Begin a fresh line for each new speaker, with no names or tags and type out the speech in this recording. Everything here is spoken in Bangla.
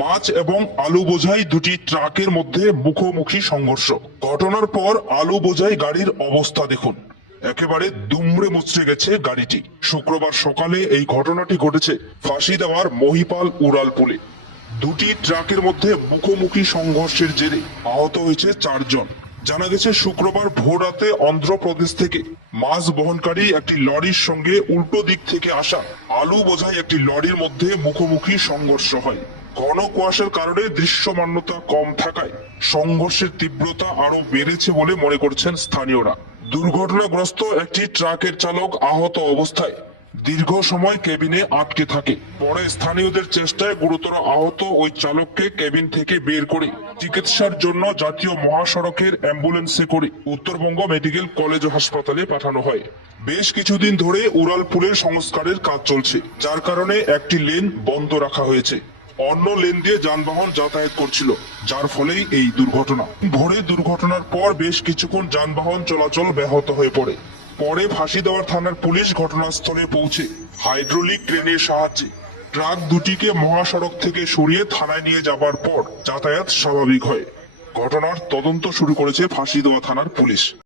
মাছ এবং আলু বোঝাই দুটি ট্রাকের মধ্যে মুখোমুখি সংঘর্ষ। ঘটনার পর আলু বোঝাই গাড়ির অবস্থা দেখুন। একেবারে দুমড়ে মুচড়ে গেছে গাড়িটি। শুক্রবার সকালে এই ঘটনাটি ঘটেছে ফাঁসি দেওয়ার মহিপাল উড়ালপুলে। দুটি ট্রাকের মধ্যে মুখোমুখি সংঘর্ষের জেরে আহত হয়েছে চারজন। জানা গেছে, শুক্রবার ভোররাতে অন্ধ্রপ্রদেশ থেকে মাছ বহনকারী একটি লরির সঙ্গে উল্টো দিক থেকে আসা আলু বোঝাই একটি লরির মধ্যে মুখোমুখি সংঘর্ষ হয়। ঘন কুয়াশার কারণে দৃশ্যমান্যতা কম থাকায় সংঘর্ষের তীব্রতা আরও বেড়েছে বলে মনে করছেন স্থানীয়রা। দুর্ঘটনাগ্রস্ত একটি ট্রাকের চালক আহত অবস্থায় দীর্ঘ সময় কেবিনে আটকে থাকে। পরে স্থানীয়দের চেষ্টায় গুরুতর আহত ওই চালককে কেবিন থেকে বের করে চিকিৎসার জন্য জাতীয় মহাসড়কের অ্যাম্বুলেন্সে করে উত্তরবঙ্গ মেডিকেল কলেজ হাসপাতালে পাঠানো হয়। বেশ কিছুদিন ধরে উড়ালপুলের সংস্কারের কাজ চলছে, যার কারণে একটি লেন বন্ধ রাখা হয়েছে। অন্য লেন দিয়ে যানবাহন যাতায়াত করছিল, যার ফলেই এই দুর্ঘটনা। ভোরে দুর্ঘটনার পর বেশ কিছুক্ষণ যানবাহন চলাচল ব্যাহত হয়ে পড়ে। পরে ফাঁসি দেওয়ার থানার পুলিশ ঘটনাস্থলে পৌঁছে হাইড্রোলিক ক্রেনের সাহায্যে ট্রাক দুটিকে মহাসড়ক থেকে সরিয়ে থানায় নিয়ে যাবার পর যাতায়াত স্বাভাবিক হয়। ঘটনার তদন্ত শুরু করেছে ফাঁসি দেওয়া থানার পুলিশ।